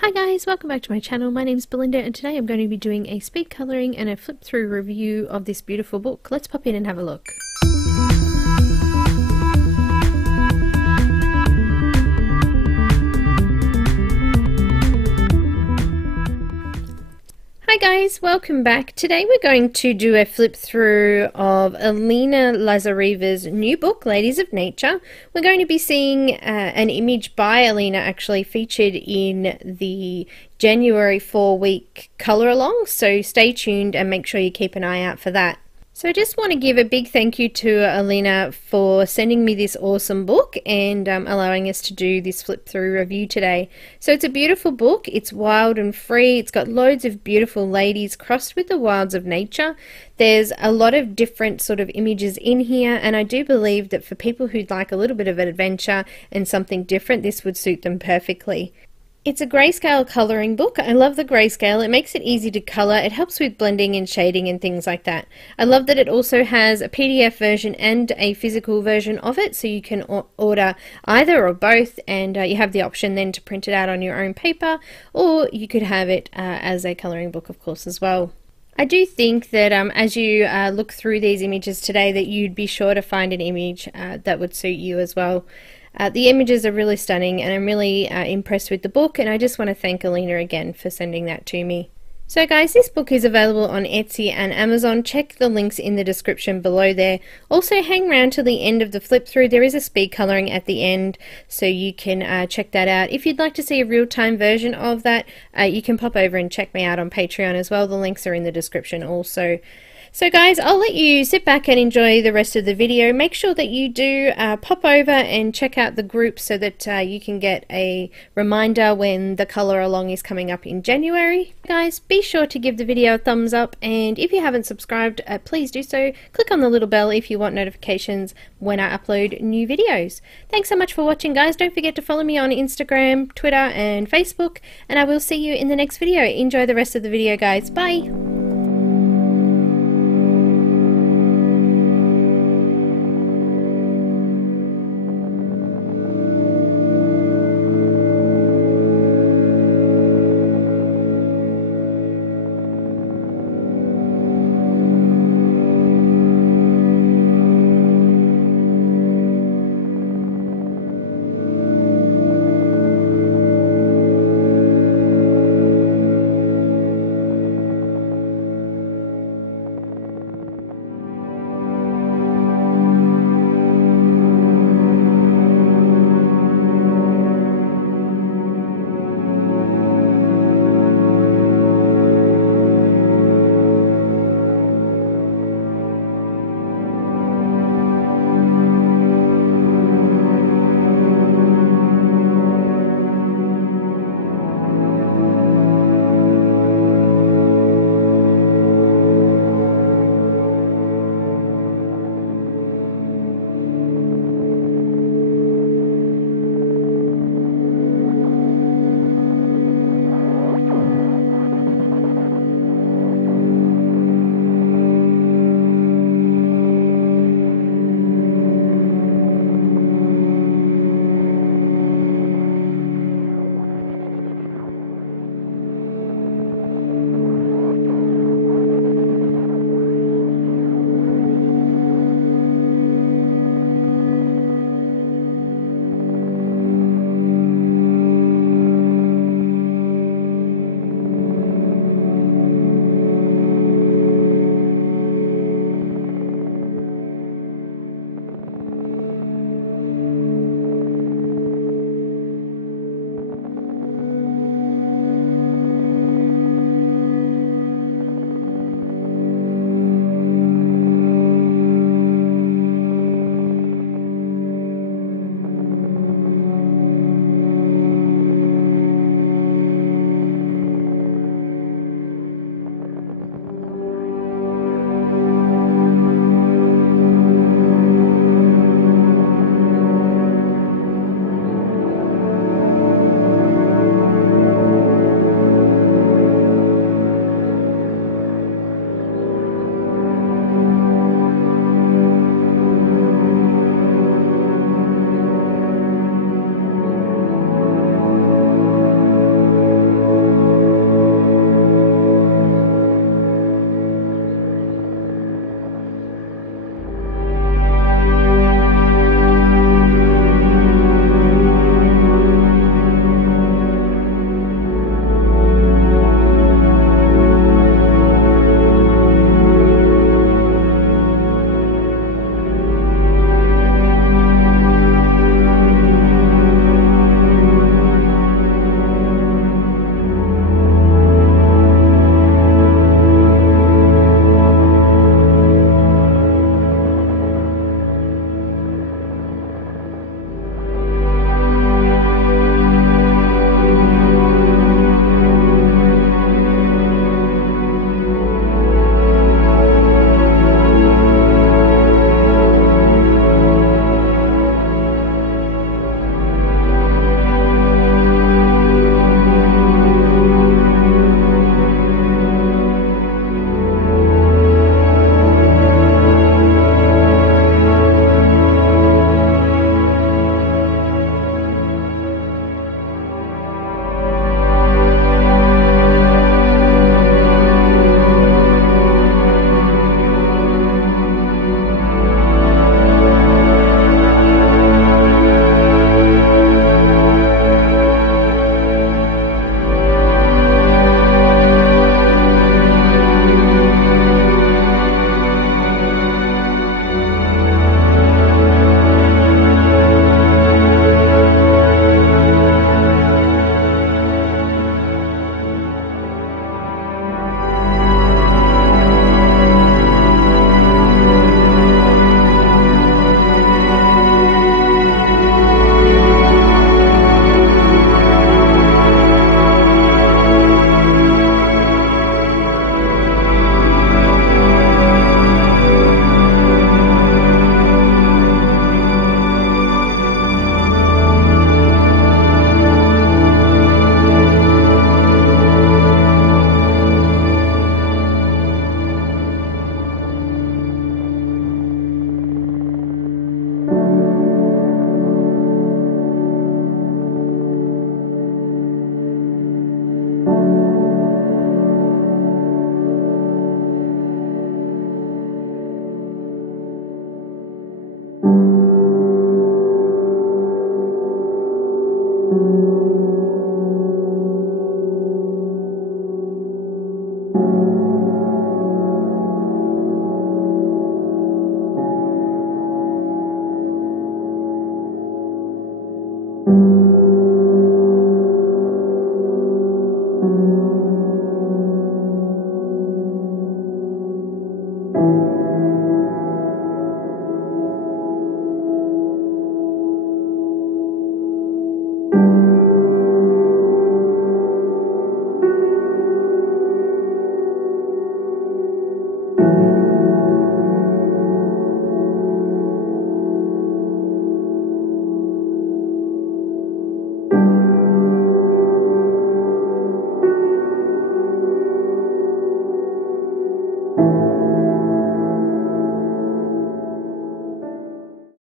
Hi guys, welcome back to my channel. My name's Belinda and today I'm going to be doing a speed colouring and a flip through review of this beautiful book. Let's pop in and have a look. Hi guys, welcome back. Today we're going to do a flip through of Alena Lazareva's new book, Ladies of Nature. We're going to be seeing an image by Alena actually featured in the January 4-week colour along, so stay tuned and make sure you keep an eye out for that. So I just want to give a big thank you to Alena for sending me this awesome book and allowing us to do this flip through review today. So it's a beautiful book, it's wild and free, it's got loads of beautiful ladies crossed with the wilds of nature. There's a lot of different sort of images in here, and I do believe that for people who'd like a little bit of an adventure and something different, this would suit them perfectly. It's a grayscale colouring book. I love the grayscale. It makes it easy to colour. It helps with blending and shading and things like that. I love that it also has a PDF version and a physical version of it, so you can order either or both, and you have the option then to print it out on your own paper, or you could have it as a colouring book, of course, as well. I do think that as you look through these images today, that you'd be sure to find an image that would suit you as well. The images are really stunning and I'm really impressed with the book, and I just want to thank Alena again for sending that to me. So guys, this book is available on Etsy and Amazon. Check the links in the description below there. Also hang around till the end of the flip through. There is a speed colouring at the end, so you can check that out. If you'd like to see a real-time version of that, you can pop over and check me out on Patreon as well. The links are in the description also. So guys, I'll let you sit back and enjoy the rest of the video. Make sure that you do pop over and check out the group so that you can get a reminder when the colour along is coming up in January. Guys, be sure to give the video a thumbs up, and if you haven't subscribed, please do so. Click on the little bell if you want notifications when I upload new videos. Thanks so much for watching, guys. Don't forget to follow me on Instagram, Twitter and Facebook, and I will see you in the next video. Enjoy the rest of the video, guys. Bye!